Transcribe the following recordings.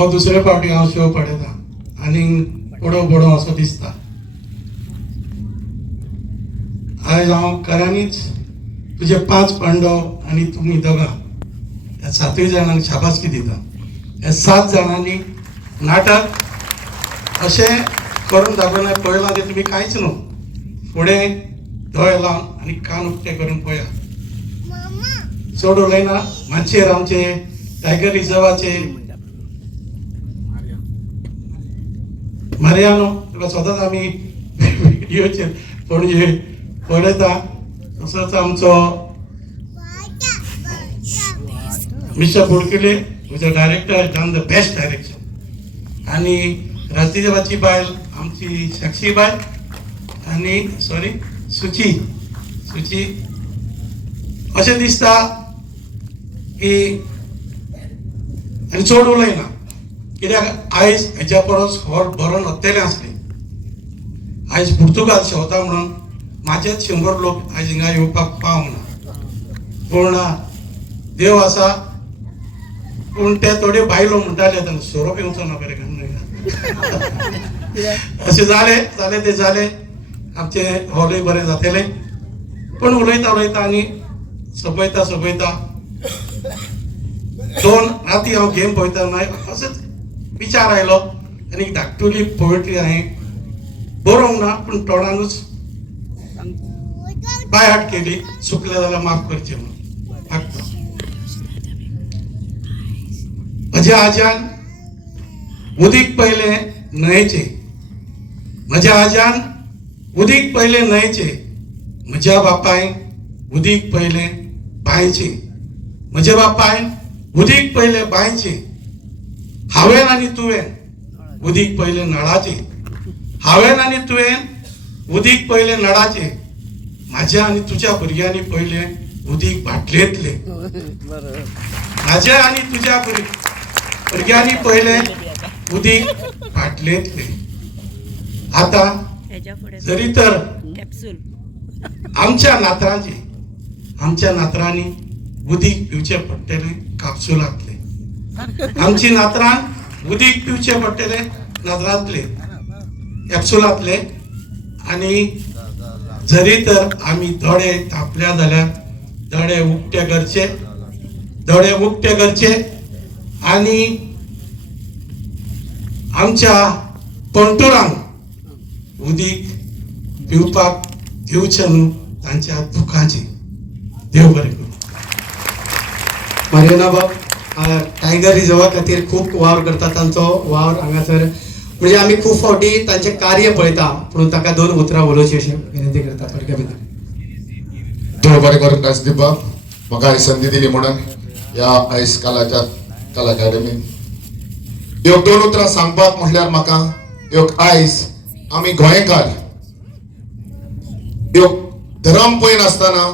हो दुसरे फावटी हांव शो पळयता आनी पडो पडो असो दिसता. आयज हांव खऱ्यांनीच तुजे 5 पांडव आनी तुमी दोगां ह्या 7 जाणांक शाबासकी दिता. ह्या 7 जाणांनी नाटक अशें करून दाखोवना. पळयलां ते तुमी कांयच न्हू. फुडें दोळे लावन आनी कान उक्ते करून पळया. चड उलयना. माचयेर आमचे टायगर रिझर्वाचे मारियानो तुका सदांच आमी व्हिडिओचेर पणजे पळयता. तसोच आमचो मिस्टर बोडकिले who's a director, has done the best direction. आणि राजदेवाची बायल आमची साक्षी बाय आणि सुची अशें दिसता की आनी चड उलयना कित्याक आयज हेच्या परस व्हड बरो नत्तेलें आसलें. आयज पुर्तुगाल शेवता म्हणून म्हाजेच 100 लोक आयज हिंगा येवपाक पावना. पूण देव आसा. पूण ते थोडे बायलो म्हणटाले तेन्ना सोरोप येवचो ना बरें अशें जालें आमचे हॉलूय बरें जातलें. पूण उलयता आनी सोपयता 2 राती हांव गेम पळयतना असोच विचार आयलो आनी धाकटुली पोएट्री हांवें बरोवंक ना पूण तोंडानूच बायहाट केली. चुकलें जाल्यार माफ करचें म्हणून मागता. म्हज्या आज्यान उदीक पयलें न्हंयचें. म्हज्या आज्यान उदीक पयलें न्हंयचें. म्हज्या बापायन उदीक पयलें बांयचें. म्हज्या बापायन उदीक पयलें बांयचें. हांवें आनी तुवें उदीक पयलें नळाचें. हांवें आनी तुवें उदीक पयलें नळाचें. म्हाज्या आनी तुज्या भुरग्यांनी पयलें उदीक बाटलेंतलें. म्हाज्या आनी तुज्या भुरग्यांनी पयलें उदीक बाटलेंतलें. आतां जरी तर आमच्या नातरांनी उदीक पिवचें पडटलें कापसुलांतलें. आमची नातरां उदीक पिवचें पडटलें नजरांतलें कॅप्सुलांतलें. आनी जरी तर आमी दोळे धांपल्या जाल्यार दोळे उक्ते करचे आनी आमच्या पंटुरांक उदीक पिवपाक दिवचें न्हू तांच्या दुखाचें. देव बरें करूं. मारियाना बाब टायगर रिझर्वा खातीर खूब वावर करता. तांचो वावर हांगासर म्हणजे आमी खूब फावटी तांचें कार्य पळयता. पूण ताका 2 उतरां उलोवची अशें विनंती करता. थोडक्या भितर देव बरें करूं. राजदीप बाब म्हाका आयज संदी दिली म्हणून ह्या आयज कला अकादेमीन ह्यो 2 उतरां सांगपाक म्हटल्यार म्हाका ह्यो आयज आमी गोंयकार ह्यो धर्म पळय नासतना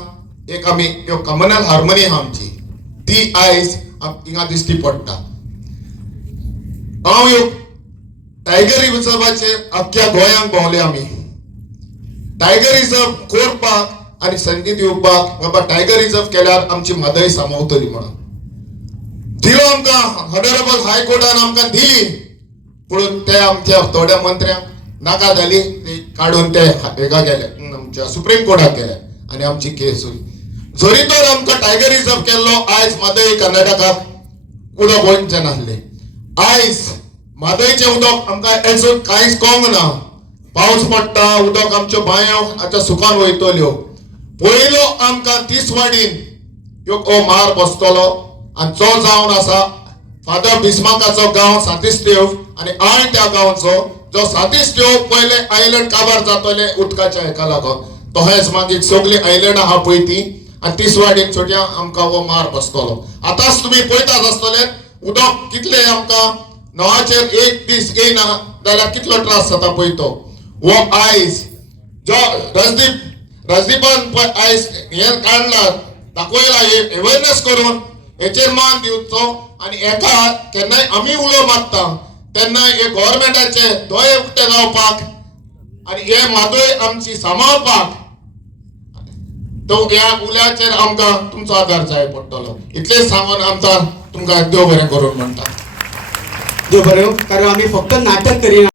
एक आमी ह्यो कम्युनल हार्मनी आहा आमची ती आयज हिंगा दिश्टी पडटा. हांव ह्यो टायगर रिझर्वाचे अख्ख्या गोंयांक भोंवले आमी. टायगर रिझर्व करपाक आनी संदी दिवपाक बाबा टायगर रिझर्व केल्यार आमची म्हादय सामावतली म्हणून दिलो आमकां. ऑनरेबल हायकोर्टान आमकां दिली. पूण ते आमच्या थोड्या मंत्र्यांक नाका जाली. ते काडून ते हेका गेले आमच्या सुप्रीम कोर्टाक गेले आनी आमची केस होली. जरी तर आमकां टायगर रिझर्व केल्लो आयज म्हादय कर्नाटकाक उदक वयचें नासलें. आयज म्हादयचें उदक आमकां अजून कांयच कळोंक ना. पावस पडटा उदक आमच्यो बांयो आतां सुकान वयतल्यो. पयलो आमकां तिसवाडीन ह्यो मार बसतलो आनी जो जावन आसा फादर बिस्माकाचो गांव सातिस्तेव आनी आय त्या गांवचो जो सातिस्तेव पयले आयलंड काबार जातले उदकाच्या हेका लागून. तशेंच मागीर सगळीं आयलंड आहा पळय ती आनी तिसवाडीन छोट्या आमकां हो मार बसतलो. आतांच तुमी पळयतात आसतले उदक कितले आमकां नळाचेर एक दीस येयना जाल्यार कितलो त्रास जाता पळय तो. हो आयज जो राजदीपान आयज हे काडला दाखयला अवेरनेस करून हेचेर मान दिवचो आनी हेका केन्नाय आमी उलो मारता तेन्ना हे गव्हर्मेंटाचे दोळे उक्ते जावपाक आनी हे म्हादय आमची सांबाळपाक तो ह्या उल्याचेर आमकां तुमचो आदार जाय पडटलो. इतलेच सांगून आमकां तुमकां देव बरें करून म्हणटा. देव बरें कारण आमी फक्त नाटक करिना